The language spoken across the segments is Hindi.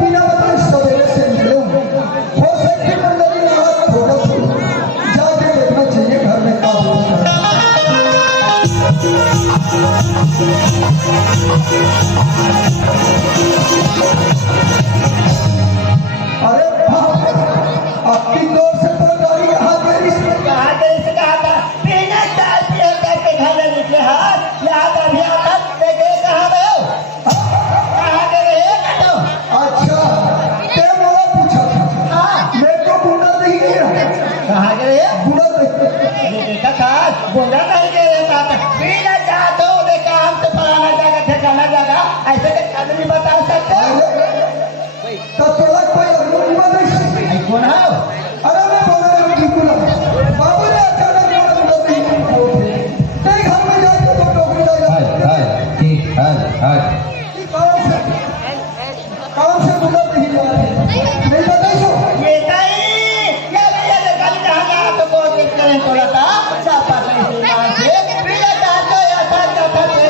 बिना बताए सवेरे से निकले हूँ। हो सकती मंडली नाराज होगा तो जाके देखना चाहिए घर में क्या होता है। अरे बाप रे, आपकी दौर से तो गाड़ी कहाँ गई? कहाँ गई से कहा था बिना चाय पिए करके घर में निकले हाथ याद अभी आता देखे कहाँ गए हो? कहाँ गए तो अच्छा, ते मोला पूछा था। हाँ मेरे को गुंडा नहीं गया। कहाँ गए गुंडा नहीं। देखा था बोला नहीं गए बिना जा दो दे काम से फलाना जगह ठिकाना जगह ऐसे के आदमी बता सकते हो तो तोला कोई गुंडा नहीं। आई कौन हो अरे मैं बोल रहा हूँ गुंडा। बाबू ने अचानक बोला गुंडा नहीं बोलते। ते घर में जाके तो टोकरी डाला। ठीक है कि काम से गुंडा नहीं जा रहे। नहीं बताई सो। ये ताई क्या भैया ने कल कहा तो को करें तोला था चापा नहीं से मान से बिना जा तो या था ते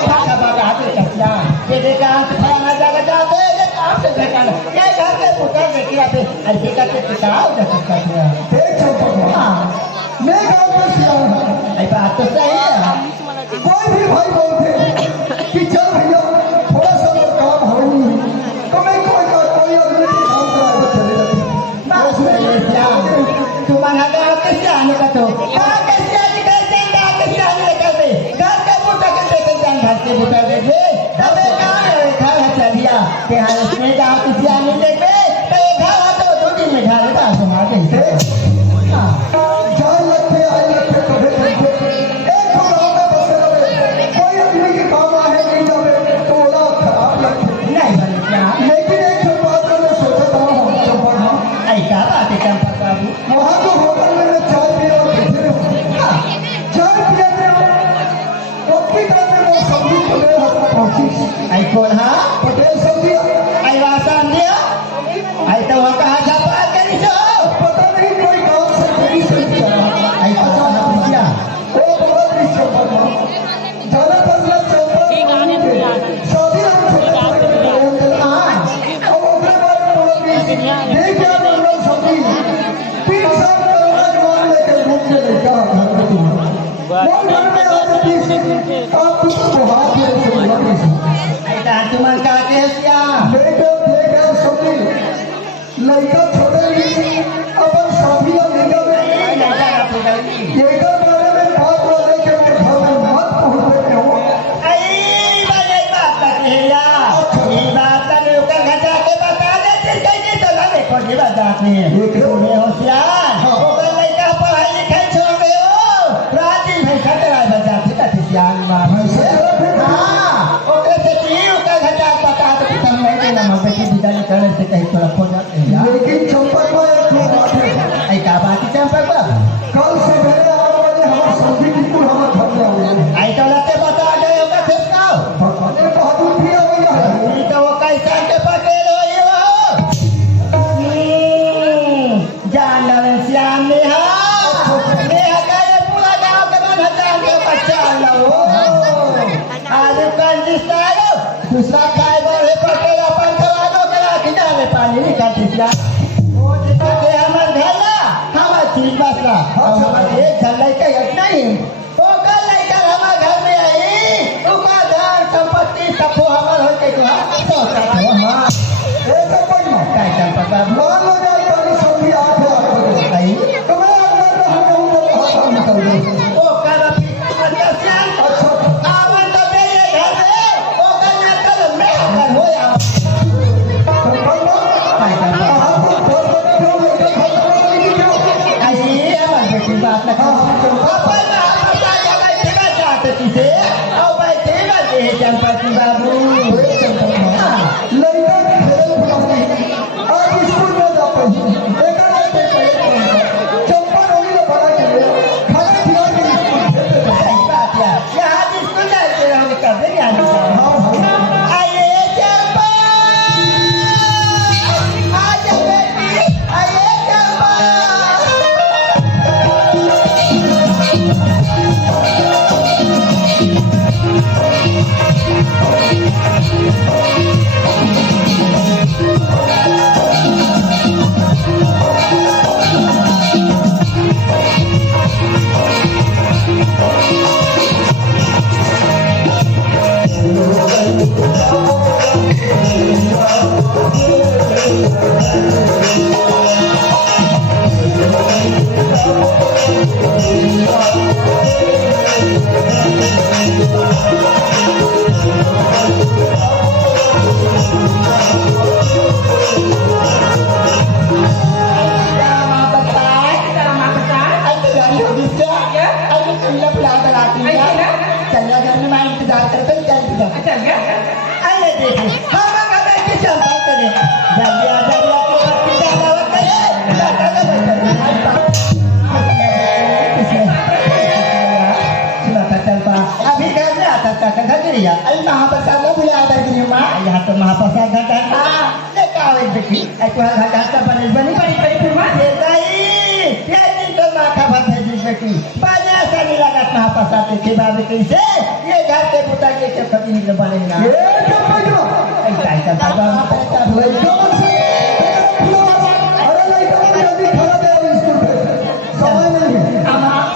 भागा भागा हाथ चपला ये देखा फलाना जगह जाते ये काम से देखा ये घर के पुत्र देखी आते ऐसे करके पिटाओ जैसे करते हैं देख चंपक हाँ मैं गाँव में सियार हूँ। ये बात तो सही है कोई भी भाई बोलते कि चल भैया थोड़ा सा और काम हो रही है तो मैं कोई आदमी के काम कराए तो चले जाते। बस मेरे प्यार तुम्हारा गाँव कैसे आने का तो कहाँ कैसे आने का चंदा कैसे आने का दे घर के बूटा के देखे जान घर के बूटा दे दे तबे कहाँ है घर है चलिया के हाल इसमें गाँव किसी आने देखे तो ये घर है तो 2 दिन में घर का समाज है जान लगते आए लगते कभी देखो एक तो गाँव में बसे रहे कोई आदमी के काम आए नहीं जावे तो ओला खराब लगते। नहीं बने क्या लेकिन एक तो बात मैं सोचा था चंपक हाँ ऐसा बात है चंपक बाबू वहाँ तो होटल में मैं चाय पिए और बैठे रहो। चाय पिए थे ओपी का में वो सब्जी पटेल हाथ पहुँची। आई कौन हाँ पटेल सब्जी आई वासन दिया आई तो वहाँ कहाँ छापा के नहीं सो पता नहीं कोई गाँव से कहीं से चला आई पता ना पूछा वो बहुत ही चंपक हाँ जाना पड़ना चंपक शादी हम छोटे छोटे करेंगे हाँ और उसके बाद बोला कि नहीं क्या बोल सब्जी 3 साल पहले जवान लेके घूम के लेकर घर में तुम्हारा वो घर में आज 30 आप तुमको हाथ में से बोला किसी ऐसा तुम का कैसिया लेके लेके सब्जी लड़का छोटे नहीं अपन शादी का लेकर ये कर बारे में बात वाले के घर में मत पहुंचते क्यों? लेकिन चंपक में एक बात है कल सवेरे 8 बजे हमारे सब्जी बिल्कुल हमारे घर में आएंगे। अरे बहादुर भी आ गया है। दूसरा काय बड़े पटेल अपन करा दो करा किनारे पानी निकालती क्या वो जितना के हमर घर ना हमर चीज बसला हमर एक घर लड़का एक नहीं तो कल लड़का हमर घर में आई तुका धान संपत्ति सब हमर हो के तो हां ए चंपक में काय चंपक बाबू मान लो जाए कल सब्जी 8 बजे आई तो मैं अंदर रहूं तो निकल गई। ओ कर अच्छा श्याम अच्छा आवन तो मेरे घर में ओ कन्या कल मैं घर हो या चंपक काय चंपक आपको घर में क्यों लेके खाता नहीं क्यों? आई हमर बेटी बात ना अपन पता जगह जगह जाते किसे और बैठे ना दे चंपक बाबू चंपक महाप्रसाद का घर गिरिया अरे महाप्रसाद न बुलाया बरगिरी माँ यहाँ तो महाप्रसाद घाटा था ले का आवे बेटी ऐ तो घाटा का बनी फिर माँ देता ही ये दिन तो माँ का बात है जिस बेटी बाजा ऐसा नहीं लगा महाप्रसाद के बाबे कैसे ये घर के पुता के कभी नहीं बनेगा ये क्या पैसा ऐसा बाबा पैसा लड़का से अरे लड़का जल्दी खड़ा दे स्कूल पे समय नहीं है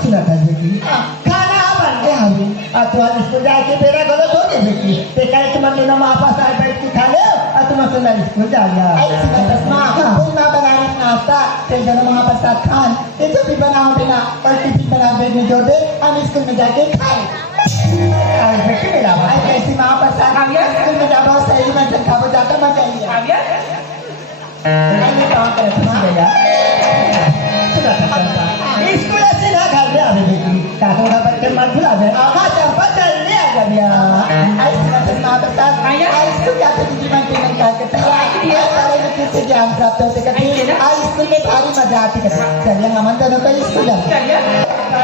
सुना था बेटी खाना बन गया हम तो आज स्कूल जाके मेरा गलत हो गया बेटी ते कहे कि मम्मी ना वापस आए बैठ के खा ले और तुम सुना स्कूल जा गया ऐसी बात है मां कोई ना बनाने नाश्ता ते जन महाप्रसाद खान ये जो भी बनाओ बिना और टिफिन बना भेजने जोड़ दे हम स्कूल में जाके खाए अरे बेटी मेरा भाई कैसी महाप्रसाद हम ये स्कूल में जाओ सही में से खाओ जाता मजा आई आ गया नहीं काम करे मां भैया स्कूल से ना घर में आवे बेटी काटो का बच्चे मत भुला दे हां तो बदल ले आ गया ऐसे बात ना बता आया स्कूल जाते जीवन के नहीं का के ये सारे बच्चे से ज्ञान प्राप्त होते कहते हैं आज स्कूल में भारी मजा आती है चलिए हम दोनों का स्कूल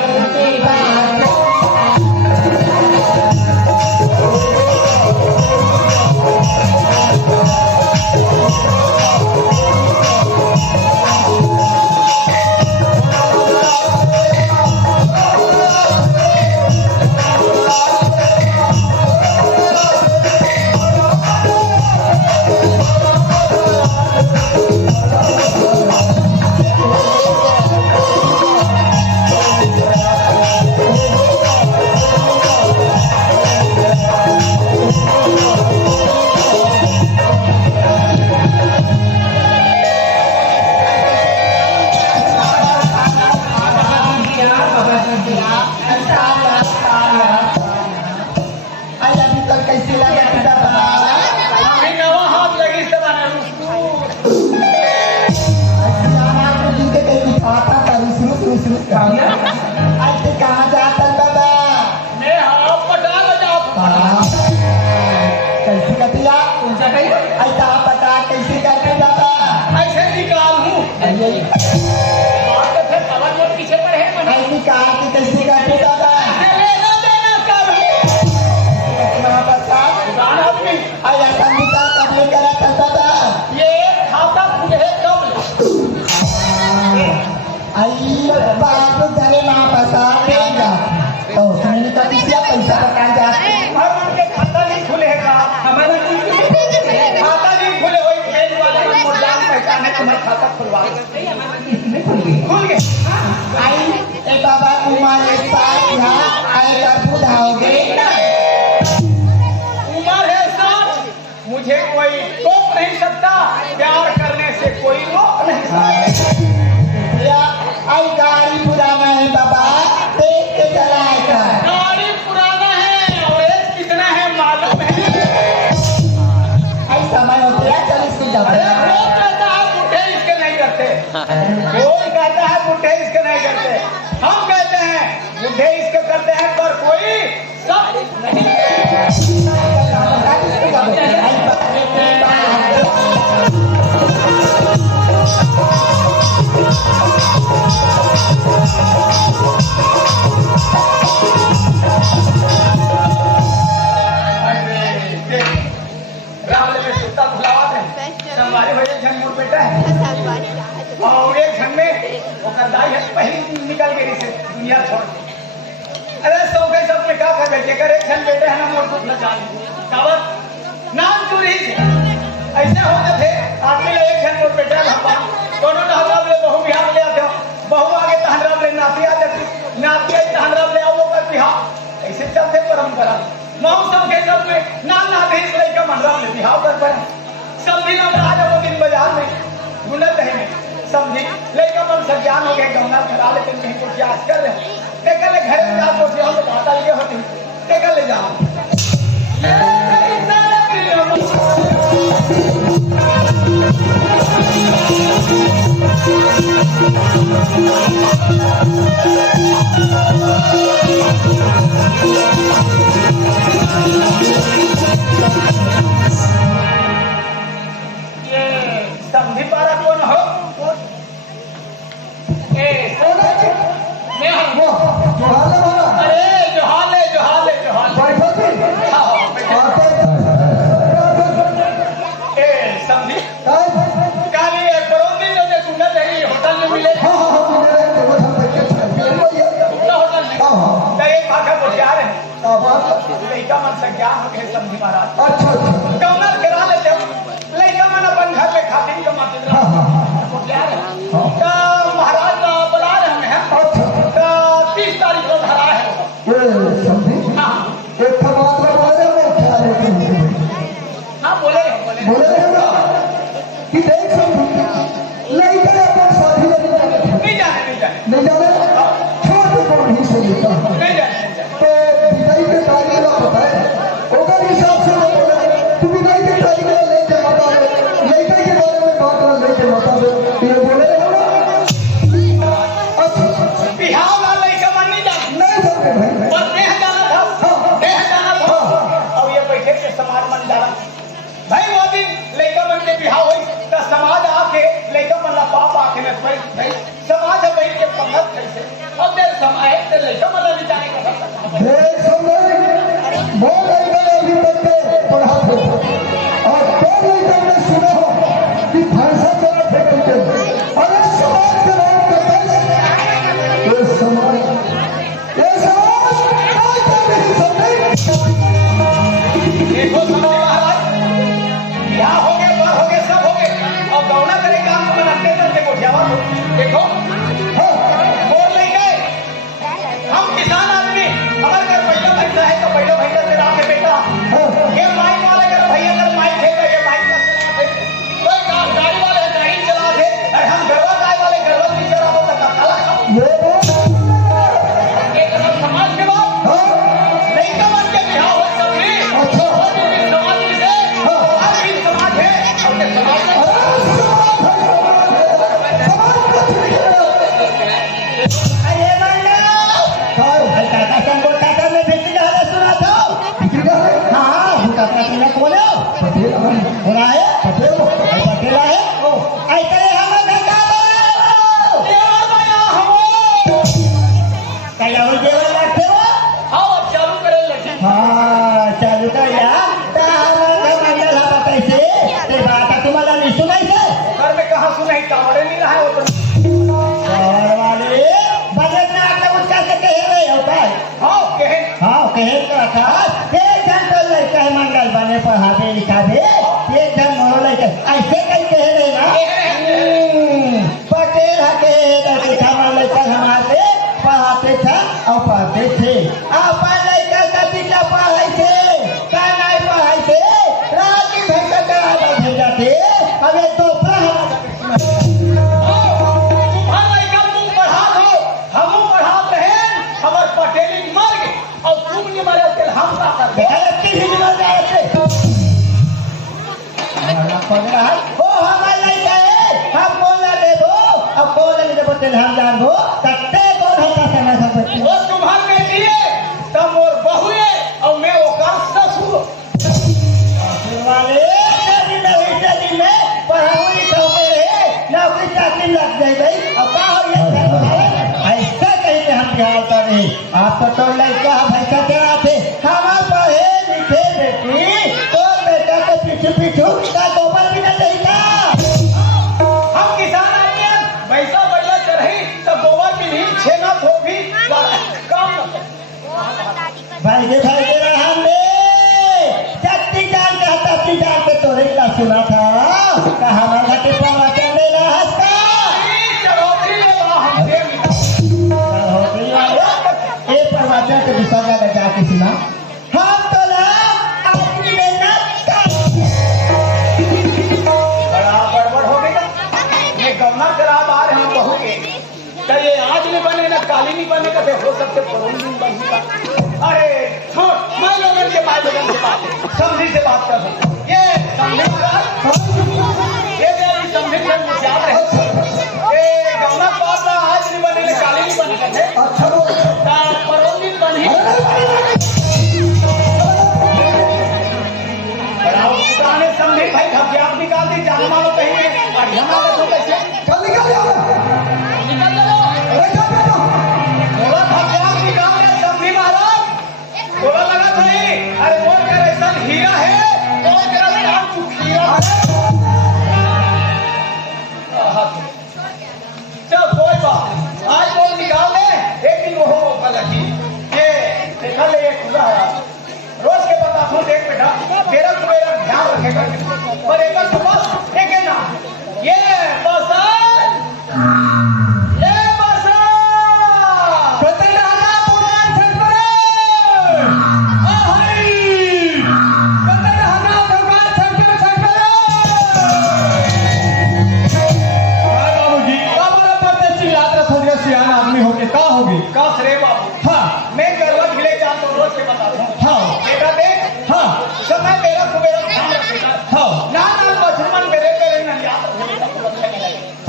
मुझे कोई रोक नहीं सकता प्यार करने से कोई रोक नहीं सकता आई गाड़ी पुराना है बाबा देख के चलाएगा गाड़ी पुराना है और एज कितना है मालूम है ऐसा समय होते हैं चल इसको जाते हैं कोई कहता है बूढ़े इसके नहीं करते कोई कहता है बूढ़े इसके नहीं करते हम कहते हैं बूढ़े इसके करते हैं पर कोई सब नहीं और एक झन में पहली निकल गई से दुनिया छोड़ अरे सौ के सब में क्या कर बेटे कर एक झन बेटे है ना मोर कुछ लगा कावत नाम चोरी से ऐसे होते थे आदमी ले एक झन मोर बेटे भगवा दोनों तहराब ले बहु बिहार ले आते बहु आगे तहराब ले नाती आ जाती नाती आई तहराब ले आओ कर बिहार ऐसे चलते परंपरा मौसम के सब में नाम नाती से लेकर मंडरा ले बिहार कर सब दिन अब आज वो दिन बाजार में गुनत है समझी लेकिन हम सब ज्ञान हो गए गौना करा लेते कहीं को जांच कर रहे टेकल घर में जाओ तो हम खाता लेके होती टेकल ले जाओ ये समझी पारा कौन हो वो जो हाल है अरे जोहाले जोहाले जोहाले बैठो क्या बात है? लड़का मन से ज्ञान हो गए समझी महाराज अच्छा अच्छा कौना करा लेते हो लड़का मन अपन घर में खातिर कमाते हाँ हाँ हाँ महाराज बुला रहे हैं अच्छा 30 तारीख को धरा है ये समझी हाँ एक था मतलब बोले मैं क्या लेते हैं हाँ बोले बोले ना कि देख समझी लड़का अपन साथी नहीं जाने नहीं जाने नहीं जाने छोटे को नहीं से लेता नहीं जाने तो विदाई के तारीख का पता है ओकर हिसाब से वो बोले तू विदाई के तारीख का लेके बता दे लड़का के बारे में बात कर लेके बता दे ये बोले अच्छा बिहार वाला लड़का मन नहीं जाने नहीं जाने भाई और देह जाना था देह जाना था अब ये बैठे के समाज मन जाना भाई वो दिन लड़का मन के बिहार हुई तो समाज आके लड़का मन ला पाप आके में भाई समाज बैठ के पंगत कैसे अब देर समाज ते लड़का मन ला जाने का देख समझे वो लड़का अभी तक के पढ़ा थे और तो लड़का ने सुना हो कि फंसा चला थे करके अरे समाज के नाम पे ये समाज आज नहीं समझे देखो समझ महाराज बिहार हो गए बार हो गए सब हो गए और गौना करे काम को बनाते करते को जवाब देखो बोल नहीं गए हम किसान आदमी हमारे घर पहला भैया है तो पहला भैया से रात के बेटा ये बाइक वाले घर भैया अगर बाइक है तो ये बाइक का चला थे कोई गाड़ी वाले गाड़ी चला थे अरे हम गरवा गाय वाले गरवा नहीं चला होता था काला ये एक तरफ समाज के बाद नहीं का मन के बिहार हो सब भी अच्छा समाज से हर भी समाज है अपने समाज में अरे बंडा अरे काका संगो काका ने भेजी डाला सुना था हाँ हम काका ने बोलो बोला है पटेल है आई करे हम काका कया हो जेवा लागते हो हाँ अब चालू करे लगे हाँ चालू कर या ता हमारा मंडल हा बताइसे ते बात तुम्हाला नहीं सुनाई से घर में कहाँ सुने कावड़े नहीं रहा है वो तो और वाले बजट में आपने कुछ कैसे कह रहे हो भाई हाँ कहे हाँ कहे तो था एक जन तो लड़का है मंगल बने पढ़ावे लिखावे एक जन मोह लड़का ऐसे कहीं कह रहे ना पटेल हके लड़के हमारे लड़का हमारे पढ़ाते थे और पढ़ते थे अपन लड़का का पिता पढ़ाई थे का नहीं पढ़ाई थे रात की भैंसा चला भेजा थे अब ये तो तुम्हारा लड़का तुम पढ़ा दो हम पढ़ा रहे हमारे पटेली मर गए और तुम नहीं मरे फिर हम क्या करते ओ हमारे लड़का है हम बोला दे दो अब बोला दे दो हम जान दो तत्ते कौन होता समय सब वो तुम्हारे बेटी है तब और बहू है और मैं वो का ससुर वाले शादी में पढ़ाओ लिखाओ रहे नौकरी चाकरी लग गई अब क्या हो ये ऐसा कहीं हम ख्याल कर रहे आप तो लड़का भैंसा चला थे हम पढ़े लिखे बेटी तो बेटा के पीछे पीछू का गोबर भी नहीं देता हम किसान आदमी हैं पैसा बढ़िया चढ़ी तो गोबर भी नहीं छेना थो भी काम न करे। भाई दे रहा हमने चट्टी जान के तोरे का सुना था कहा हमारा के परवाचन दे रहा हंसता चढ़ोतरी में बड़ा हम दे ए परवाचन के दूसरा जगह जाके सुना हम तो ना अपनी मेहनत का बड़ा गड़बड़ हो गई ये गौना करा बाहर हम बहू के तो ये आज नहीं बने ना काली नहीं बने का हो सकते परोन नहीं बनेगा अरे छोड़ मैं लोगों के भाई लोगों से बात समझी से बात कर सकता हूं। ये समझे महाराज ये मेरी समझे में मुझे है ये गौना बात आज नहीं बने ना काली नहीं बने का अच्छा वो परोन नहीं बने पुराने समझे भाई हथियार निकाल दी जान मारो कहीं बढ़िया मारो तो कैसे कल निकल जाओ निकल जाओ बेटा बेटा बोला हथियार निकाल दे समझी महाराज बोला लगा सही अरे वो कर ऐसा हीरा है वो तेरा नाम हीरा है चल कोई बात आज वो निकाल दे एक दिन वो होगा लगी ये देखा ले ये खुला है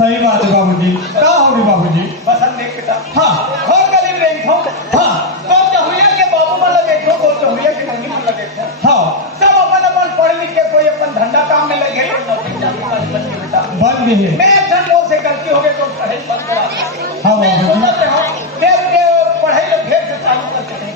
सही बात है बाबूजी। का होगी बाबूजी? पसंद एक बेटा हाँ हो गरीब रेंट हो हाँ तो चाहुया के बाबू मन लगे तो को चाहुया के मम्मी मन लगे हाँ सब अपन अपन पढ़ लिख के कोई अपन धंधा काम में लगे नौकरी चाकरी वाले बन के बेटा बन गई है। मैं एक जन लोग से गलती हो गई तो पढ़ाई बंद करा हाँ मैं बाबूजी। सोचते हो फिर के पढ़ाई में फिर से चालू करते हैं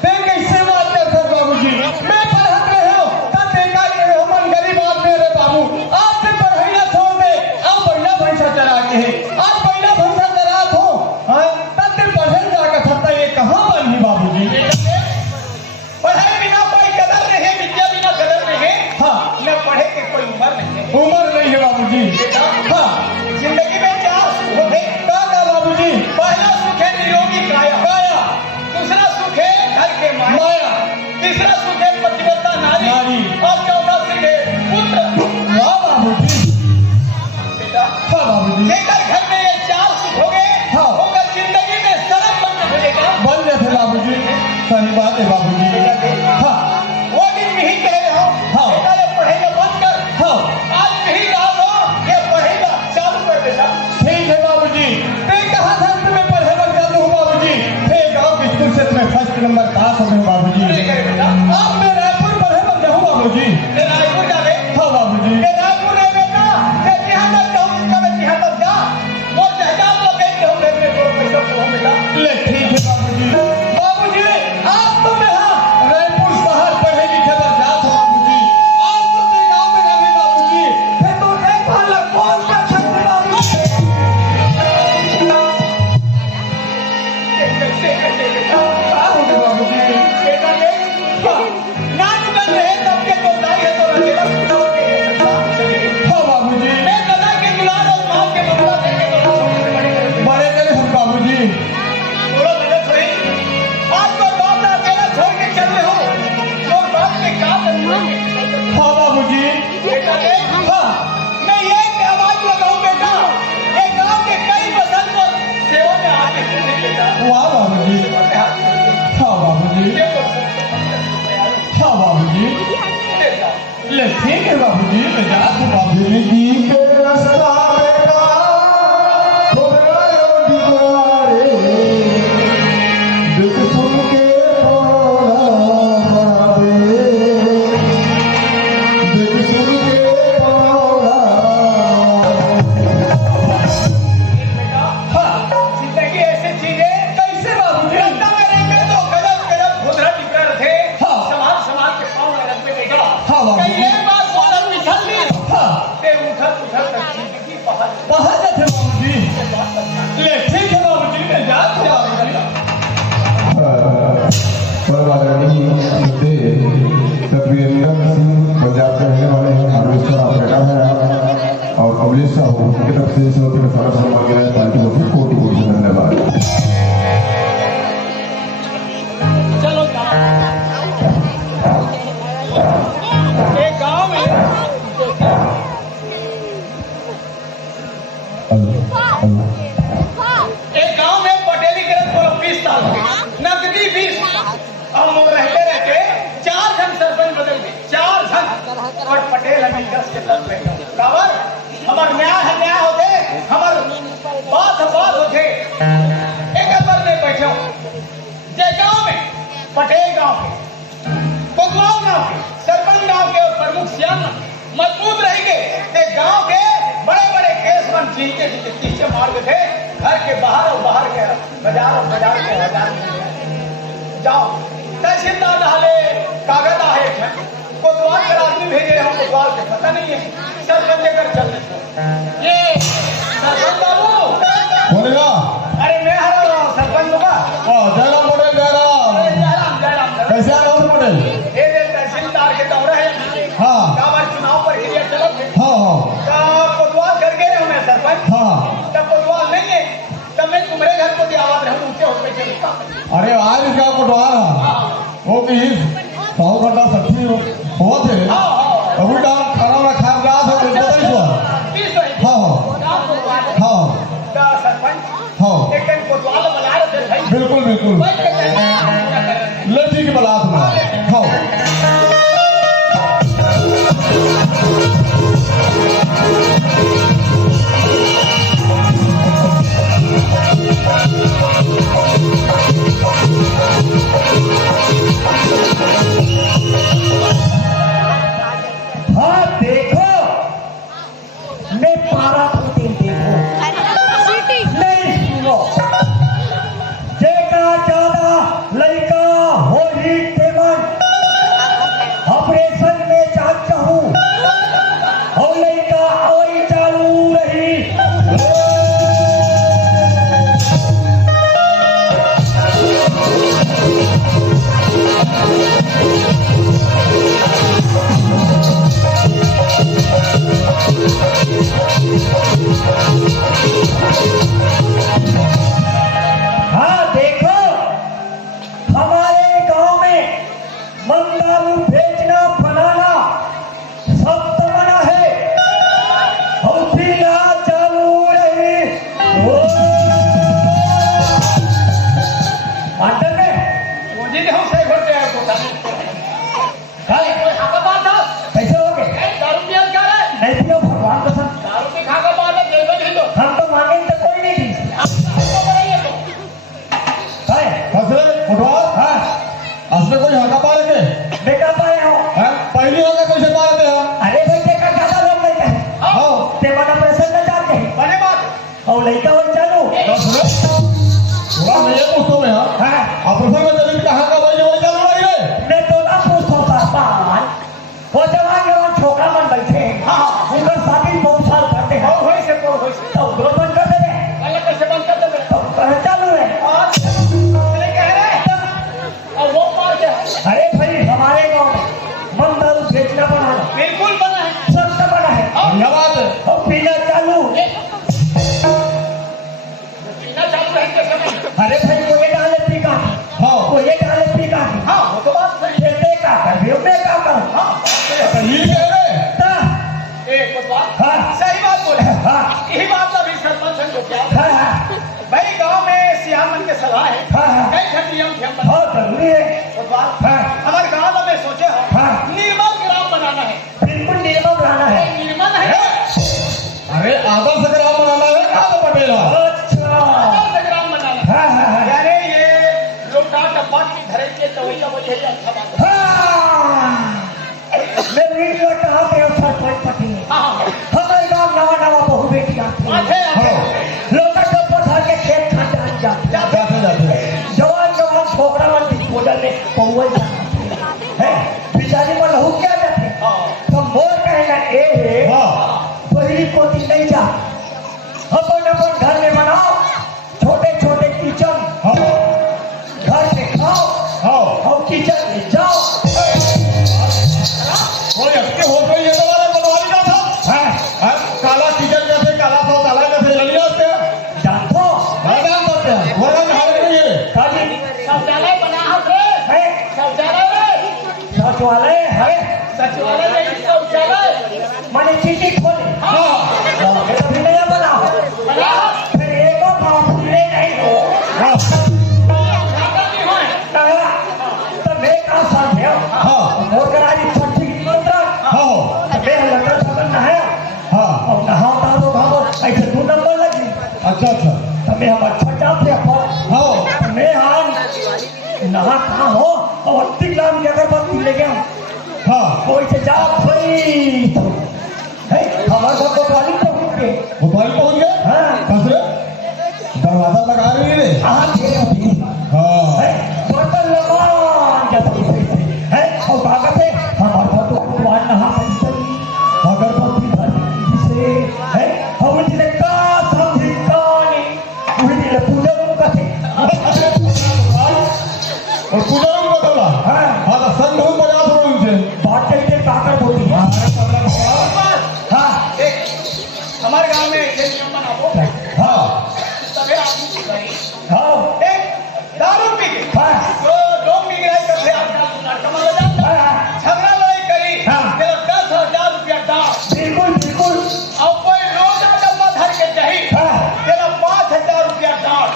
फिर कैसे बात करते हैं बाबूजी? मैं पढ़त रहे हो तब देखा कि हमन गरीब आदमी रे बाबू, आज से पढ़ाई छोड़ दे, अब बढ़िया भैंसा चरा के है, आज बढ़िया भैंसा चरा हो, हाँ तब से पढ़े जाकर सकता ये कहाँ बनी बाबूजी? पढ़ाई बिना कोई कदर नहीं विद्या बिना कदर नहीं हाँ न पढ़े के कोई उम्र नहीं है उम्र नहीं है बाबूजी। हाँ जिंदगी में चार सुख होते का बाबूजी? पहला सुख है निरोगी काया काया दूसरा सुख है घर के माया माया तीसरा सुख है पतिव्रता नारी नारी। और चौथा सुख है पुत्र वाह बाबूजी। बेटा हाँ बाबूजी। लेकर घर में ये चार सुख हो गए हाँ। होकर जिंदगी में सड़क बन मिलेगा बन गए थे बाबूजी। सही बात है बाबूजी। हाँ वो दिन नहीं कह रहे हो हाँ। बेटा ये पढ़ेगा बंद कर हाँ आज नहीं डाल दो ये पढ़ेगा चालू कर बेटा ठीक है बाबूजी। मैं कहा था तुम्हें पढ़े बन जाता हूँ बाबूजी। मैं गाँव के स्कूल से तुम्हें फर्स्ट नंबर पास हो गए बाबूजी। अरे करे बेटा अब मैं रायपुर पढ़े बन जाऊँ बाबूजी। फिर रायपुर जावे हाँ बाबूजी। ये रायपुर है बेटा ये यहाँ तक जाऊँ इसका मैं यहाँ तक जा वो जहजाद को बेच दे मैं तो पैसा को बेटा ले ठीक है बाबूजी। बाबूजी आज तो मैं हाँ रायपुर शहर पढ़े लिखे बन जाता हूँ बाबूजी। आज तो मैं गाँव में रहे बाबूजी। फिर तो एक वाला कौन कर सकते बाबूजी? कैसे कैसे बेटा क्या हो गया बाबूजी? बेटा ले नाच बन रहे तब के तो दाई है तो रखेगा हाँ बाबूजी। मैं दादा के दुलार और माँ के बदला देके तो बड़े करे हम बाबूजी। थोड़ा मिनट हुई आज तो बाप ना अकेला छोड़ के चल रहे हो लोग बाप के काम करेंगे हाँ बाबूजी। बेटा ले हाँ मैं ये आवाज लगाऊं बेटा ये गांव के कई बसंत को सेवा में आके सुने बेटा वाह बाबूजी। हाँ बाबूजी। ये तो सब हाँ बाबूजी। बेटा ले ठीक है बाबूजी। मैं जा तू बाबूजी जी के रास्ता बेटा खोरायो दीवारे दुख सुन के पौड़ा बाबे दुख सुन के पौड़ा। बेटा हाँ जिंदगी ऐसी चीज है कैसे बाबूजी? रस्ता में रहेंगे तो गलत गलत भुधरा टिकरा रखे हाँ। समाज समाज के पाँव में रखते बेटा हाँ बाबू। कहीं एक बात बोला पिछल ली हाँ ते उठल उठल कर जिंदगी बाहर कहाँ जाते बाबूजी? बात करना ले ठीक है बाबूजी। मैं जा तू बाबूजी। परवारणी मुद्दे तत्वीरेंद्र सिंह पंजाब के रहने वाले हैं। हार्वेस्टर ऑपरेटर है और कमलेश साहू की तरफ से इस वक्त में सारा सम्मान मिला है। ताकि वो कोटि कोटि धन्यवाद। चलो एक गांव में एक गांव में पटेली के को 20 साल हो गए नकदी 20 और वो रहते रहते 4 जन सरपंच बदल गए 4 जन और पटेल अभी 10 के 10 बैठा कावर हमार न्याय होते हमार बात होते एक अंदर में बैठो जे गांव में पटेल गांव के कोतवाल गांव के सरपंच गांव के और प्रमुख सियान मजबूत रहेंगे ते गांव के बड़े बड़े केस बन जीते जीते पीछे मार के थे घर के बाहर और बाहर के बाजार के हजार जाओ तहसीलदार डाले कागज आहे कोतवाल का आदमी भेजे हम कोतवाल के पता नहीं है सरपंच कर चल ये सरपंच बाबू बोलेगा अरे मैं हरा सरपंच होगा जयराम पटेल जयराम। अरे जयराम कैसे आ रहा हूँ पटेल? ये तहसीलदार के दौरा है हाँ कावर चुनाव प्रक्रिया चलत है हाँ हाँ कोतवाल कर गए हमें सरपंच हाँ। तब कोतवाल नहीं है तब मैं तुम्हारे घर को आवाज रहूं ऊंचे होते चलता अरे आज क्या कोटवाल वो कि 100 घंटा सच्ची हुआ थे अभी डाल खाना वाना खा रहा था तो बताइए तो हाँ हाँ सरपंच हाँ एक दिन कोतवाल बुला रहे थे भाई बिल्कुल बिल्कुल। बैठ के कहते ले ठीक है बला तुम्हारा हाँ ने पारा पुतिन देखो नहीं सुनो जेका ज्यादा लड़का हो ही तेमन ऑपरेशन में जाग चाहूं और लड़का अवई चालू रही हाँ देखो हमारे गांव में मंदारू बेचना बनाना सब तो मना है और पीना चालू रही अंदर में मुझे नहीं हम सही भरते हैं कोटा खाए खाका बात है कैसे हो गए दारू पिया क्या है नहीं पियो भगवान कसम दारू पी खाका बात है देवे नहीं दो हम तो मांगे तो कोई नहीं दी आपको बनाइए तो खाए कसरे फुटबॉल हाँ असले कोई हका पा रहे बेटा पाए हो हैं पहली हका कैसे पा रहे हैं अरे बेटे का ज्यादा लोग नहीं है हाँ ते मना पैसे न जाते हैं बने बात और लड़का और चालू कसरे पूरा मैं ये पूछता हूँ यार हाँ ऑपरेशन में जब कहाँ का वही चल रही है मैं तो ना पूछता पापा वो जवान छोकरा मन बैठे हैं हाँ उनका शादी बहुत साल करते हैं और होई से को होई से तो दो बंद कर देंगे पहले कैसे बंद कर देवे तो चालू है और चले कह रहे और वो मार गया अरे भाई हमारे गांव में मंदारू बेचना बनाना बिल्कुल बना है सख्त बना है बढ़िया बात है और पीना चालू पीना चालू रहेंगे समय अरे भाई वो ये डाले पी का हाँ वो ये डाले पी का हाँ वो तो बात सही है खेलते का कर भी मैं का कर हाँ सही कह रहे ता एक बात हाँ सही बात बोले हाँ यही बात तो अभी सरपंच को क्या हाँ हाँ भाई गांव में सियामन के सलाह है हाँ हाँ कई ठन नियम थे हम बहुत जरूरी है और बात हाँ हमारे गांव में सोचे हो हाँ। निर्मल ग्राम बनाना है बिल्कुल निर्मल रहना है निर्मल है अरे आदर्श ग्राम बनाना है कहाँ का पटेल अच्छा आदर्श ग्राम बनाना है हाँ हाँ हाँ यानी ये लोटा डब्बा की धरे के दवाई का वजह है अच्छा बात है हाँ मैं वीडियो कहाँ पे हो सरपंच पति हाँ हमारे गाँव नवा नवा बहु बेटी आती आते है आते लोग डब्बा धर के खेत खंडान जाते जाते जाते जवान जवान छोकरा मन डिस्पोजल में पौवल है बिचारी में लहू क्या जाते हाँ तो मोर कहना ए है हाँ बड़ी कोटी नहीं जा अपन अपन घर में बनाओ छोटे छोटे किचन हाँ घर पे खाओ हाँ और किचन में जाओ कोई अच्छे हो गई है तुम्हारे पटवारी का था हाँ काला किचन जैसे काला तो काला जैसे लड़िया से जानतो मैदान करते हैं वरना हार नहीं है काजी शौचालय बना है है शौचालय शौचालय है शौचालय नहीं शौचालय मैंने चीटी खोली हाँ ये तो भी नया बनाओ बना फिर एको काम पूरे नहीं हो हाँ खाता नहीं है तारा तो मैं कहाँ साथ है हाँ मोर करारी छठी मंत्र हाँ तो मैं लंगर सबन नहाया हाँ और नहाओ तारो भागो ऐसे 2 नंबर लगी अच्छा अच्छा तो मैं हमारा छठा पे पर हाँ मैं हान नहा कहाँ हो और 80 ग्राम की अगरबत्ती ले गया हाँ कोई से जा भाई तो है हमारे घर को वाली पहुंच गए भोपाल पहुंच गए हाँ कसरे दरवाजा लगा रही है आज ये अभी हाँ है बर्तन लगान जैसे है और भागत है हमारे घर तो भगवान नहा चली अगरबत्ती भर से है हम जिले का समझी कहानी वही जिले पूजा का थे और पूजा रूम बदला हाँ हाँ तो संघ रूम बजा दो उनसे बात करके ताकत होती है हाँ हमारे गांव में ये नियम बनाओ हाँ तभी आप हाँ एक दारू पी के हाँ तो लोग निगरानी करते आप लड़का मारा जाता हाँ झगड़ा लड़ाई करी हाँ। तेरा 10,000 रुपया दाम बिल्कुल बिल्कुल और कोई रोजा डब्बा धर के दही हाँ तेरा 5,000 रुपया दाम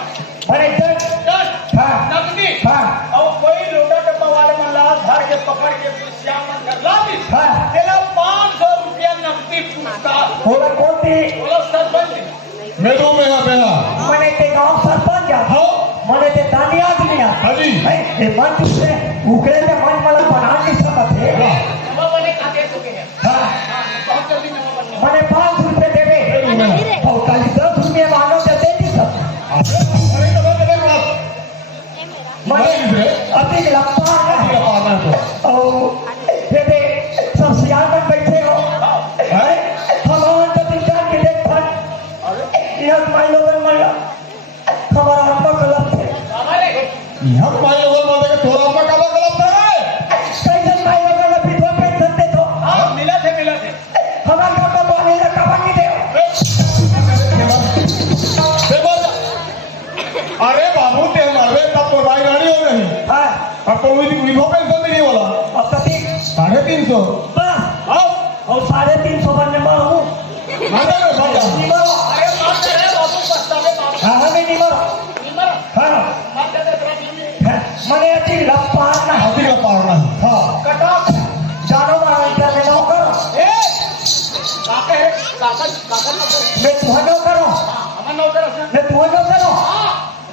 अरे दस 10 हाँ नकदी हाँ और कोई लोटा डब्बा वाले में लाल धर के पकड़ के श्याम मन कर ला दी हाँ तेरा 500 रुपया नकदी पुरस्कार बोला कौन थी बोलो सरपंच मेरू में है बेहा मैंने ते गांव सरपंच जा हाँ मैंने ते दानी आदमी आ हाँ जी है ये मन से उकरे से मन मला बना नहीं सकत है नवा बने खाते चुके हैं हाँ बहुत जल्दी नवा बनने मैंने 500 रुपए दे यह माई लोगन मन हमारा आत्मा गलत है हम माई लोगों माते के थोड़ा अपना काला गलत है कैसे माई लोगन विधवा पेंशन दे तो मिला थे हमारा काम तो बोले ना कमानी दे अरे बाबू ते मारवे तब तो भाई गाड़ी हो रही हां अब तो विधवा पेंशन नहीं वाला अब तक 350 और 350 बनने में हूं माता में भागा निमरो अरे बात करे बाबू पछतावे बाबू हां हमें निमरो हां मने अच्छी लपार ना हाथी का पारना हां कटा जानो मारा इधर में नौकर ए काका मैं तुम्हारा करो हम नौकर मैं तुम्हारा करो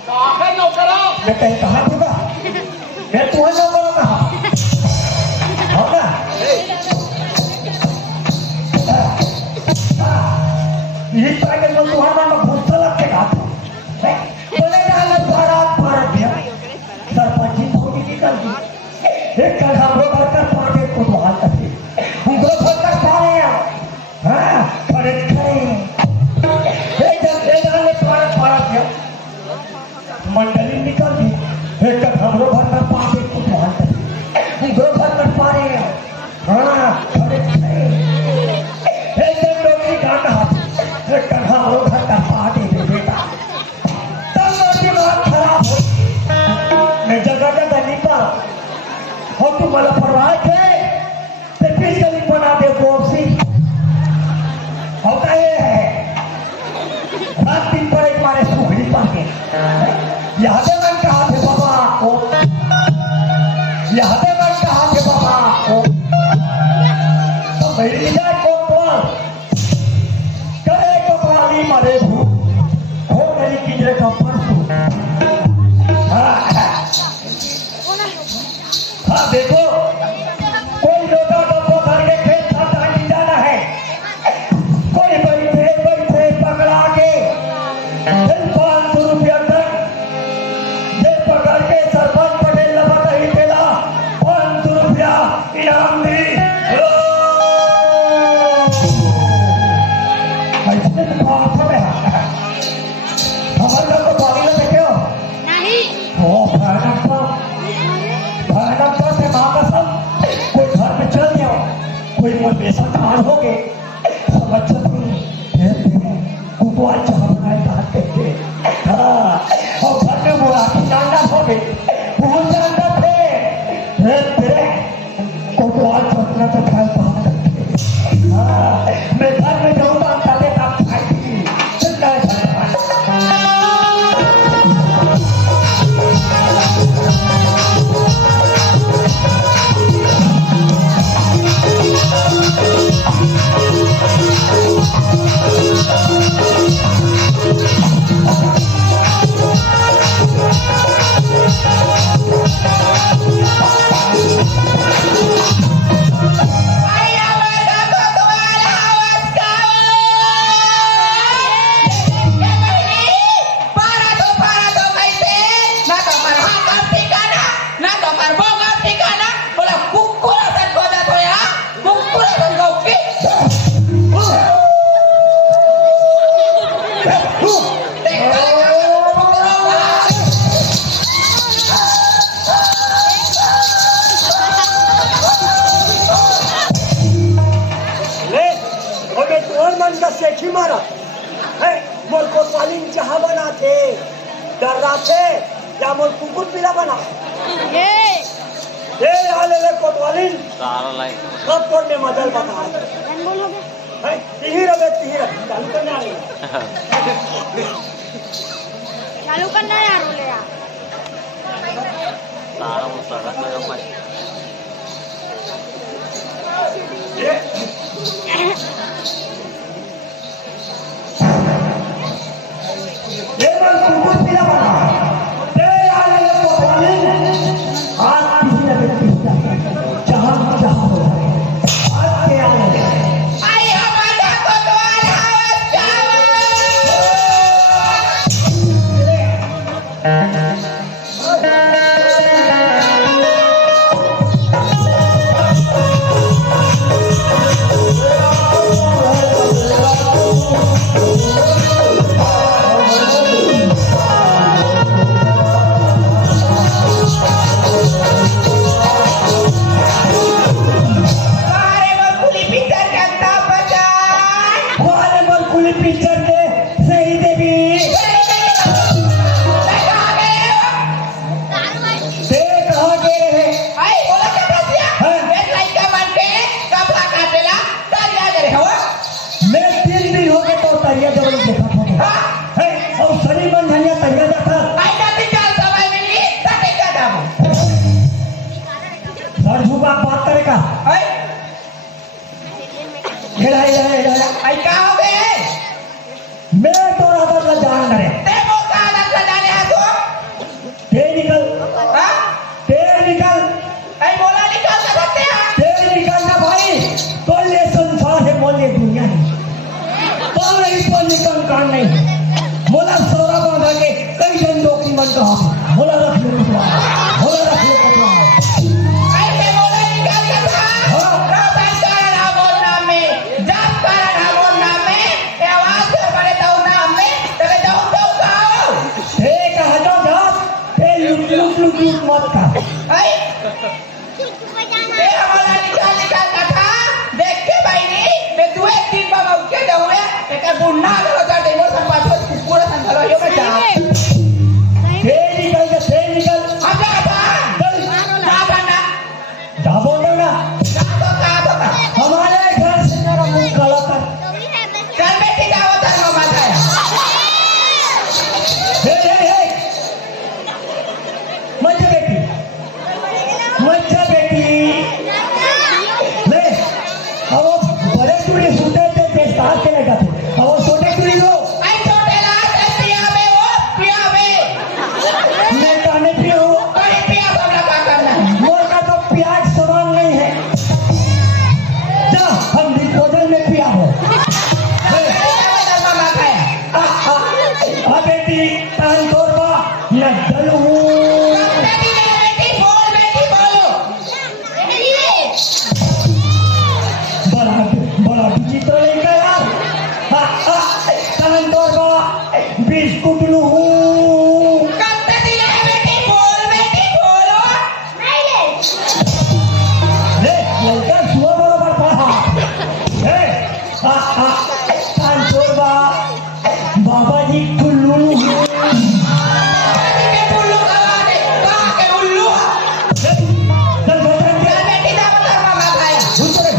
काका नौकर मैं कहीं कहाँ दूंगा मैं तुम्हारा करो कहाँ होगा ये पैकेट में तुम्हारा में भूसा लग के खाता बोले डाले भारत दिया सरपंच जी थोड़ी निकल गई एक कल हम लोग घर का पाके को तो हाथ तक उनको फट कर पा रहे हैं हाँ खरीद एक डाले भारत दिया मंडली निकल गई एक कल हम लोग घर का पाके को तो हाथ तक उनको फट कर पा रहे हैं हाँ खरीद एक डोगरी गाना एक कल हम लोग घर का पाके बेटा तब मेरी बात खराब हो मैं जगह निकला और तू मला परवाह है ते फिर गली बना दे गोपसी होता ये है रात दिन पर एक मारे सुखड़ी पाके याद है मन कहा थे बाबा को याद है मन कहा थे बाबा को तो मेरी जाए को करे को वाली मरे भू हो मेरी किजरे का परसू हाँ देखो कोई लोटा डब्बो भर के खेत खाता नहीं जाना है कोई बैठे पकड़ा के 500 रुपया तक ये पकड़ के सरपंच पटेल लगा नहीं देला 500 रुपया इनाम दी ऐसे बात है हमारे को पानी लगे क्यों नहीं ओ भयानक से माँ कसम कोई घर में चल गया कोई मोर बेसंतान हो गए समझ कुटवाल चाह बनाए बात करके हाँ और घर में बोला कि जानना हो गए भूल जानना थे तेरे कुटवाल चौथना तो खाए बात करके हाँ मैं घर में जाऊँगा ताले आप खाएगी चिंता है सेठी मारा है मोर को सालिम जहां बना थे डरा थे या मोर कुकुर पीला बना ये आले ले कोतवालिन सारा लाइन कब तोड़ में मदल बता कौन बोलोगे है तीर चालू करने आ रही चालू करना है यार बोले यार सारा वो सारा मत ये मन कुकुर पीला बना ये आले ले कोतवालिन आज किसी न किसी जहां हो आज के आले आई हमारा कोतवाल आवाज जाओ देखा फोटो हाँ है और शनि बन जानिया तैयार जाता आई जाती चाल समय मिली तभी का दाबो सर झुका बात करेगा आई आई का हो गए मैं तो राधा का जान करे ते वो का ना जाने आ तो ते निकल हाँ निकल आई बोला निकाल सकते हैं ते निकलना भाई तो ले संसार है मोले दुनिया नहीं तो नहीं तो निकल कान नहीं मोला सौरा बांधा के कई जन नौकरी मन कहा मोला रख लो पटवा आई के बोला निकाल सकता रावण कारण हमों नाम में जाप कारण हमों नाम में ये आवाज से बड़े तो नाम में तबे जाऊं कहो हे कहा जा ते लुक मत कर आई ये हमारा निकाल का था देख के भाई नहीं मैं दुए तीन बार उठ के जाऊंगा एक गुन्ना करो जा डेमो संपादक पूरा संभालो यो मैं जा ते निकल हम जा ना जा बोलो ना जा तो का हमारे घर से मेरा मुंह काला कर चल बेटी जाओ धर्म माता हे मजा बेटी ले अब बड़े टुड़ी सुते थे साथ के लगा थे अब छोटे टुड़ी लो आई छोटे लाल पिया में मैं काने पियो कोई पिया बबला का करना है मोर का तो प्याज सवाल नहीं है जा हम डिस्पोजल में पिया हो धर्म माता आ बेटी तान तोड़वा न जलू बेटी बोलो बड़ा विचित्र लड़का यार तान तोड़वा बिस्कुट लू करते दिले बेटी बोलो ले लड़का सुआ बराबर पढ़ा हे तान तोड़वा बाबा जी कुल्लू के उल्लू कवा दे के उल्लू चल बचन के बेटी जा धर्म माता घुसरे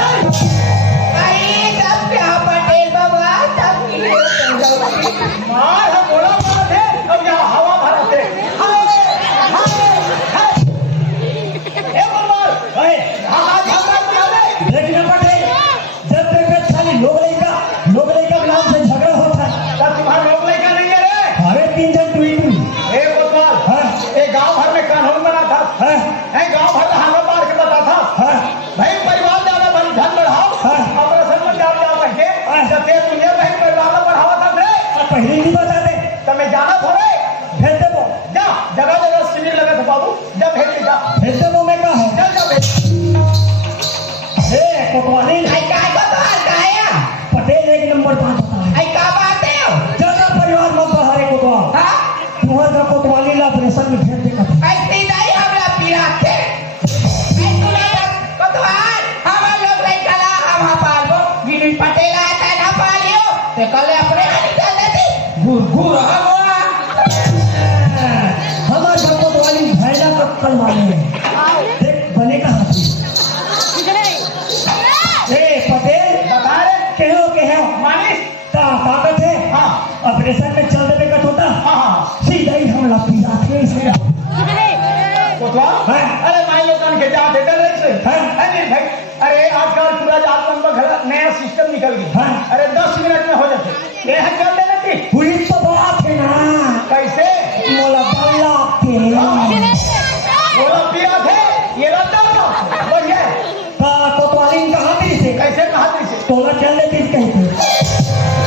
आई सब क्या पटेल बाबा सब किले मार हम बोला थे अब यहाँ हवा भरा थे ए बलवान अरे हाँ देखना पड़े जब तक खाली लोग का नाम से झगड़ा होता है क्या तुम्हारा लोग लेकर नहीं है रे हरे 3 जन टुई ए बलवान हाँ ये गांव भर में कानून बना था हाँ है गांव भर में हंगा मार के बता था हाँ भाई परिवार ज्यादा बड़ी धन बढ़ाओ हाँ। ऑपरेशन में जा बह के हाँ। जब ते तुझे भाई परिवार में बढ़ावा था रे पहले नहीं बता दे तुम्हें जाना था रे भेज दे वो जा जगह जगह शिविर लगे थे बाबू जब भेज के जा भेज दे वो मैं कहा है चल जा भेज हे कोतवाली आई काय को तो हटाया पटेल 1 नंबर बात होता है आई का बात है ज्यादा परिवार मत बहारे कोतवाल हां तुम्हारा कोतवाली ला ऑपरेशन में भेज देगा आई सीधाई हमरा पिया थे आई तुम्हें कोतवाल हम लोग नहीं कला हम पालबो गिरी पटेल आता ना पालियो ते कल अपने निकाल देती घुर हमारे कोतवाली भैया को कल मारे देख बने का हाथी ए पटेल बता रे के हो मानिस ताकत है हाँ ऑपरेशन में चल देने का होता हाँ हाँ सीधा ही हमला पिया थे इसे कोतवाल हाँ। अरे माई लोगन के जाते डर रहे थे हाँ। अरे भाई अरे आजकल पूरा जात में घर नया सिस्टम निकल गया हाँ। अरे 10 मिनट में हो जाते ये हम कर देना थी पुलिस तो बात है ना कैसे मोला बल्ला के बोला पिया थे ये रद्दा था बढ़िया कोतवाली कहाँ थी इसे कैसे कहा थी इसे तोला चल लेती कहते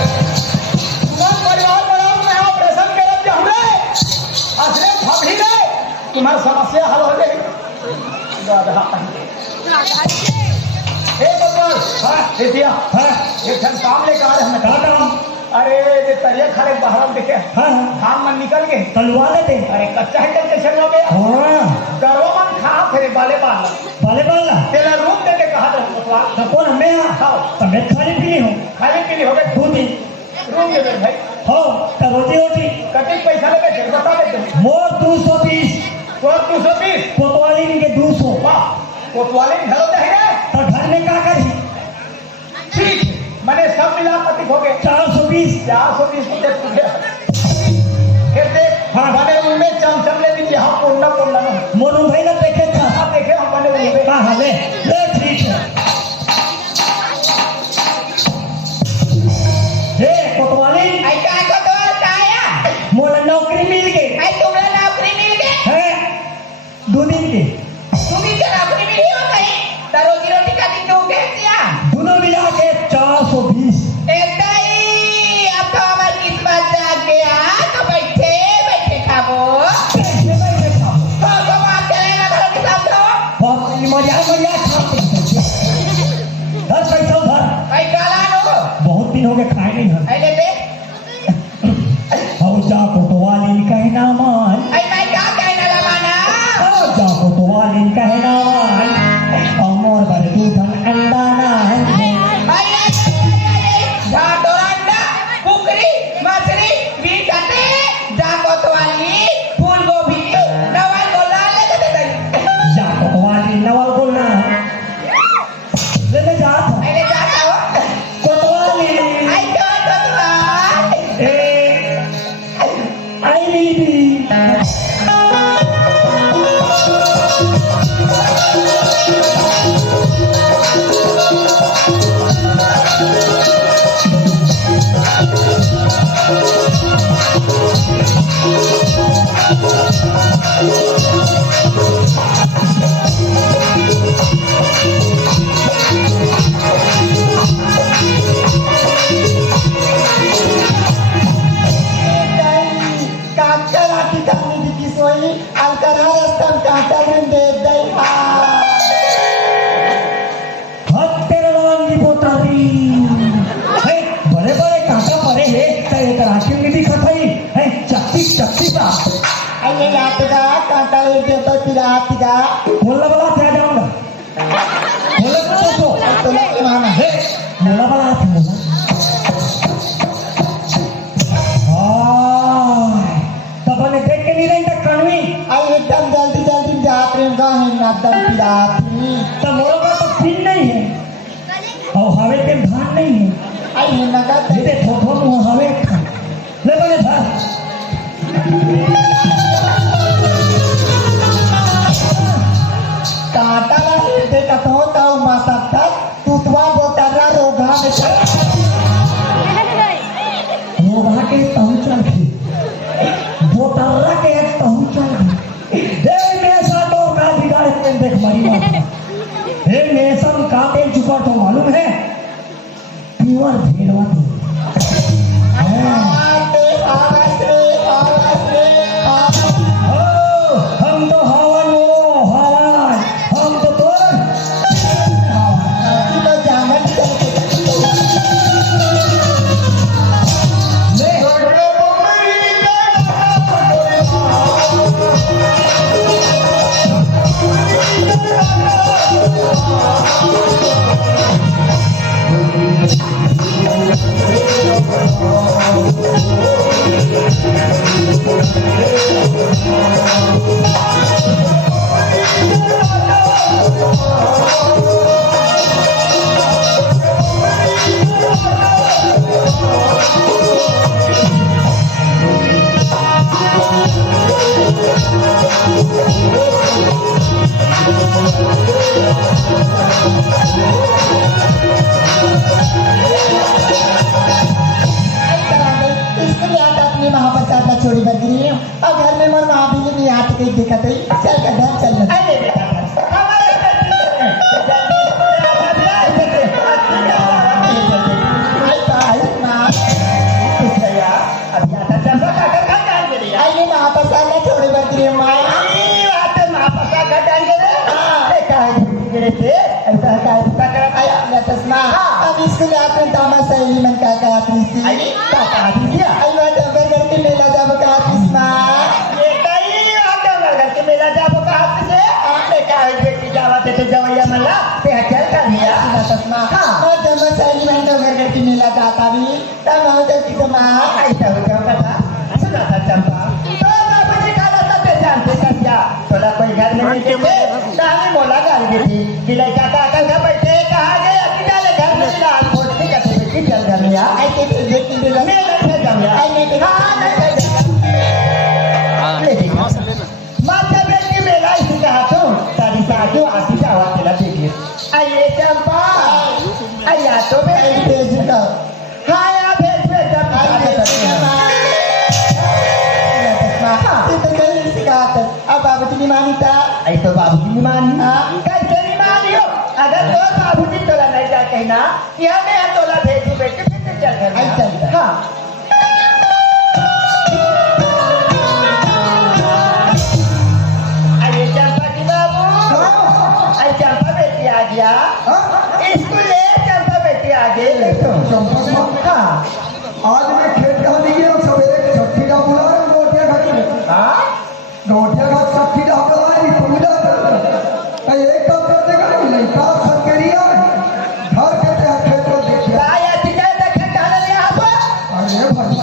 तुम्हारा परिवार बड़ा मैं ऑपरेशन कर जाऊँ रे असले भगड़ी रे तुम्हारी समस्या हल हो जाएगी दादा ए बब्बर हाँ दिया हाँ एक ठन काम लेकर आ रहे हैं क्या काम अरे ये तरिया खड़े बाहर देखे हाँ हम मन निकल गए तलवा देते अरे कच्चा है कच्चे चलवा गया हाँ गरवा मन खा फिर बाले बाल पाले पाला तेरा रूम दे के कहा था बतवा तो कौन हमें यहाँ खाओ तबियत खाली पीली हो खाने पीने हो गए 2 दिन रूम दे दे भाई हो तो रोटी रोटी कटिंग पैसा लगे चल बता देते मोर 220 तो 220 कोतवाली के 200 वाह कोतवाली घर होते हैं तो घर में क्या करी ठीक मैंने सब मिला कटिंग हो गए 420 420 रुपये तुझे फिर देख हाँ। मैंने उनमें चमचम ले दी यहाँ पोलना पोलना ना मोनू भाई ने देखे था हाँ देखे हम मैंने उनमें कहा ले ठीक है हे कोतवाली आई काय को तो आया मोला नौकरी मिल गई आई तुमला नौकरी मिल गई है 2 दिन की तुम्ही क्या नौकरी मिली हो कहीं तो रोजी रोटी का दिन दोगे क्या दोनों मिला के 420 एकदई अब तो हमारी किस्मत जाग गया तो बैठे बैठे खाबो कैसे भाई देखा तो बात चलेगा घर के साथ तो बहुत मजा खाते घर पैसा उधर आई काला नो बहुत दिन हो गए खाए नहीं घर आई लेते और जा कोतवाली कहना मान आई मैं क्या कहना लगाना और जा कोतवाली कहना मान अमर भर दूधन अंडा ना झाटोरंडा कुकरी मछली भी खाते जाको तो वाली फूल गोभी नवाल गोला लेके दे जा कोतवाली नवल बोलना ले जा अरे जाता हो कोतवाली आई तो तो ए आई लीबी काका राती करनी की सोई अलकरा रस्तम काका में दे दे हत्तेरवांगी पोतारी है बड़े बड़े काका परे है तो एक राशि में दिखत है चक्की का अरे यातगा काका ले दे तो तिरातगा बोला बला क्या जाऊंगा बोला तो तो माना है बोला बला था बोला तब ने देख के नहीं रही तक कणवी आई एकदम जल्दी जल्दी जात रे गाहे नादम तिराती तब मोरा का तो पिन नहीं है और हवे के धान नहीं है आई नगद दे थोथो मुंह हवे खा ले बने धर काटा ला दे कतो ताऊ माता तक तुतवा बोतरा रोगा में रोगा के पहुंचल थी बोतरा के पहुंचल थी हे मेसा तो ना बिगाड़ के देख मरी बात हे मेसम का तेल चुका तो मालूम है प्योर भेड़वा थी हम तो हवन वो हवन हम तो तोर ले छोड़ी बदरी और घर में मन वहां भी नहीं आती कहीं दिक्कत है चल का घर चल अरे बेटा हमारे आई वापस आना छोड़ी बदरी माँ महापसा घटाएंगे रे देखा है मेरे से ऐसा काय पकड़ आया मैं चश्मा अब स्कूल आते दामा सही मन का थी आई का थी आई बात अगर करके मेला जब का चश्मा ये कई आते घर के मेला जाबो का हाथ से आपने क्या है बेटी जावा ते तो जवैया मला ते चल कर लिया चश्मा और जब सही मन का घर करके मेला जाता भी तब हम जब की जमा ऐसा हो जाओ कथा सुना था चंपा तो बाबू जी काला सत्य जानते सत्या थोड़ा कोई घर में नहीं थे सामने मोला गाल दी थी कि लड़का का अकल का बैठे कहा गए कि डाले घर में लाल कोट की कथे बेटी चल कर लिया ऐसे देखती भी मैं लड़के जम लिया आई नहीं हाँ नहीं माता बेटी मेला इसी कहा तो तारी साधु आती जावा तेरा देखिए आइए चंपा आया तो आई मैं तेज का हाँ या भेज भेज जब आई चश्मा तो कहीं सिखाता अब बाबू जी मानता आई तो बाबूजी नहीं मानी हाँ। कैसे नहीं मानी हो अगर तो बाबूजी तोला नहीं जा कहना कि हमें यहाँ तोला भेजू बेटे फिर चल कर आई चलता। हाँ आइए चंपा की बाबू आई चंपा बेटी आ गया स्कूल ले चंपा बेटी आ गई चंपा हाँ आज मैं खेत कहाँ नहीं गया सवेरे छठी का बुला रहा हूँ गोटिया खाती हाँ गोटिया का छठी का बुला रही पूजा कर एक काम करने का नहीं लड़का संकेरिया घर के तहत खेत को देखिए आया टिकट देखे डाल लिया आप अरे भाई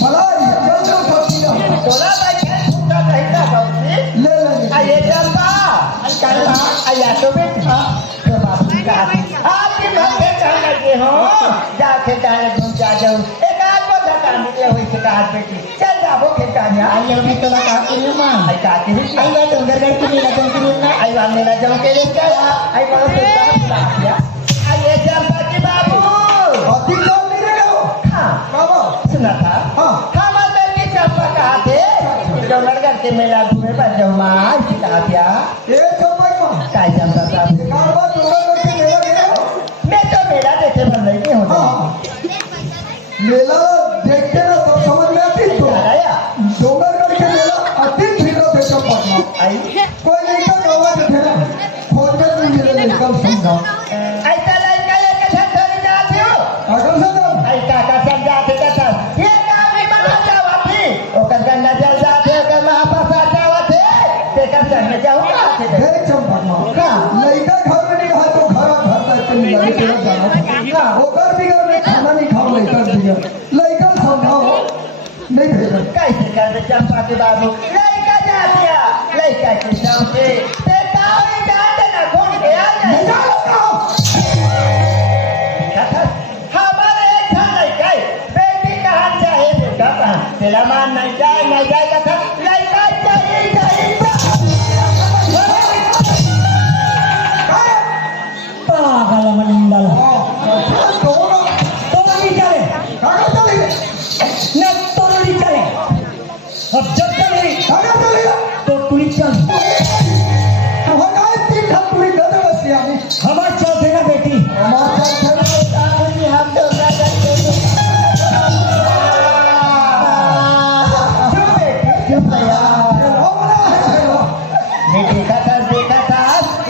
भला जल्द छठी का तोला भाई खेल छूटा नहीं था बाबूजी ले लेंगे आइए चंपा चंपा आया तो बेटा तो बाबू का आपके घर के कहाँ लगे हो जाके जाने घूम जा जाऊँ एक आध को धक्का मिले हुई से कहा बेटी चल जाबो खेतानिया आई मैं तो लगा के नहीं मान आई कहते हैं आई बात उधर करके मेला जाऊँ कि नहीं आई वाल मेला जाऊँ के लिए क्या आई बोलो तो क्या किया आइए चंपा की बाबू अति कौन नहीं रहेगा वो हाँ बाबा सुना था हाँ हमारे बेटी चंपा कहा थे डोंगर करके मेला घूमे बन जाऊँ माँ ऐसी कहा क्या ये चंपा का काय चंपा साहब एक आध बार डोंगर करके मेला गया हो मैं तो मेला देखे बन रही नहीं होता हाँ मेला देखते ना तब समझ में आती तो आया डोंगर करके मेला अति फिर थे चंपा का आई कोई नहीं था गाँव में थे ना खोज में नहीं मिले नहीं कल समझा ऐसा लड़का लेके छतरी जाती हो अगर से जब आई काका सब जाते कथा ये काम नहीं बना जावती ओकर गंगा जल जाते ओकर महापास आ जावते तेकर संग जाऊंगा हे चंपा माँ लड़का घर में नहीं रहा तो घर तक के नहीं लगे तेरा जाना हाँ होकर भी घर में खाना नहीं खाओ लड़का भी लड़का समझाओ नहीं भेजा कैसे कर दे चंपा के बाबू लड़का जा दिया लड़का के सामने ते काई जाते ना घूम के आ नहीं जाए जाओ हमारे एक था लड़का बेटी कहाँ चाहे बेटा कहाँ तेरा मान नहीं जाए नहीं जाएगा था लड़का चाहिए पागल मनिंदल तो नहीं चले न तो नहीं चले अब जब चले तो पूरी चल हमार चल थे ना बेटी हम तो देखा था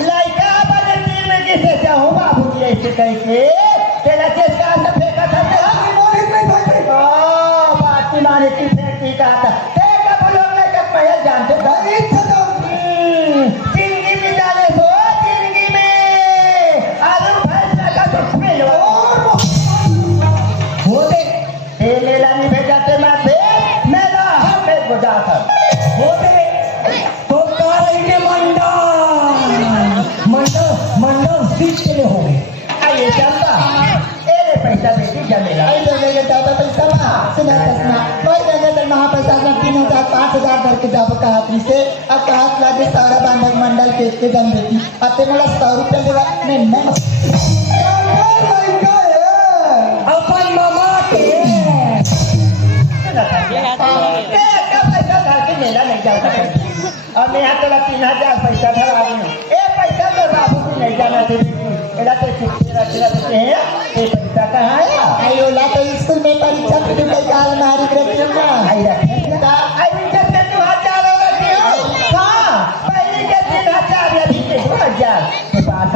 लड़का बने तीर में किसे चाहूँ बाबू जी ऐसे कह के तेरा चेस्टा से फेंका था बाती मारे की फेंकी कहा था तेरा बोलो मैं कब पहल जानते जिंदगी में जाने सो जिंदगी में आलू फैसला का तो मिलो होते ये मेला नहीं भेजाते मैं भेज मेला हम भेज बुझा था होते तो कह रही के मंडल सीट के लिए हो गए आइए चंपा एरे पैसा बेटी जमेला आई तो मेरे दादा पैसा मा सुना सुना कोई जगह तो महाप्रसाद में 3,000 5,000 भर के जाब का हाथी से अब हाथ लागे सारा बांधक मंडल के जन देती अते मोला 100 रुपया देवा नहीं मैं अपन मामा के पैसा धर के मेला नहीं जा सकता अब मैं यहाँ तोला 3,000 पैसा धर आ रही हूँ ए पैसा तो बाबू जी नहीं जाना थे मेरा तो तेरा देते हैं ये पैसा कहाँ आया आई ओला तो स्कूल में परीक्षा में तो कई काल मारी रखी ना आई रखे आई जब तक तुम 1,000 रखी हो हाँ पहले के 3,000 या भी 2,000 के बाद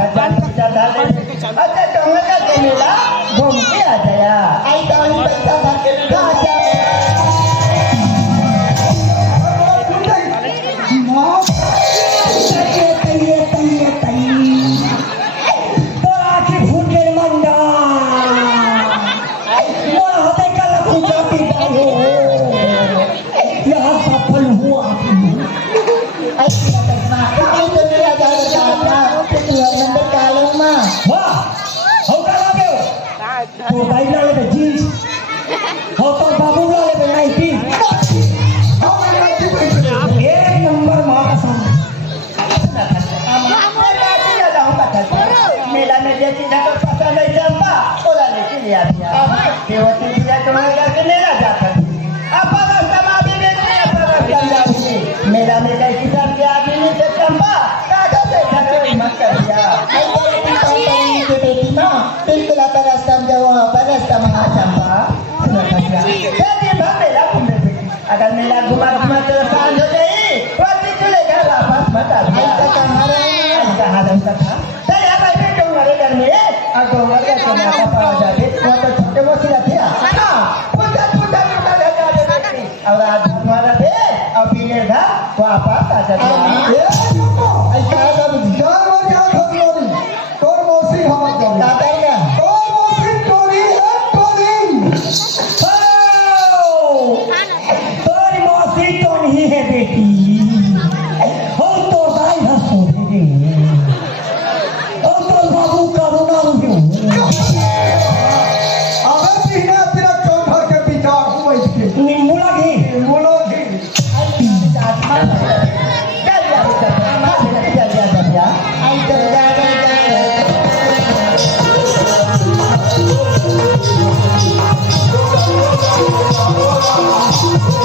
मेला घूम के आ जाया आई तो हम पैसा भर के कहाँ जा मेला में जो चीज को पसंद नहीं चलता ओला लेके ले आती है केवल चीज कमाई करके मेला जाता है अब रास्ता में भी देखते हैं मेला में कई किस्म के आदमी से चंपा कागज से खर्च मत कर दिया बेटी माँ बिल्कुल आप रास्ता में जाओ वहाँ पर रास्ता में चंपा मेला घूमने बेटी अगर मेला घुमा घुमा तो सांझ हो गई रोटी चलेगा वापस मत आ गया कहाँ था हमारे घर में और डोंगर का सोना का पावा जाते वो तो छोटे मोटी रहते हैं पूजा पूजा पूजा रहता है और आज हमारा दे और पीने था वापस आ जाते हैं ऐसा है कभी जान और क्या खतरों तोर मौसी हवा कर दादा क्या तोर मौसी टोरी है टोरी तोरी मौसी तो नहीं है बेटी हो तो भाई हंसो दे बाबू करुणा रुझू अबे पीने तेरा चौथा के विचार हुआ इसके नींबू लगी बोलो कि Thank you.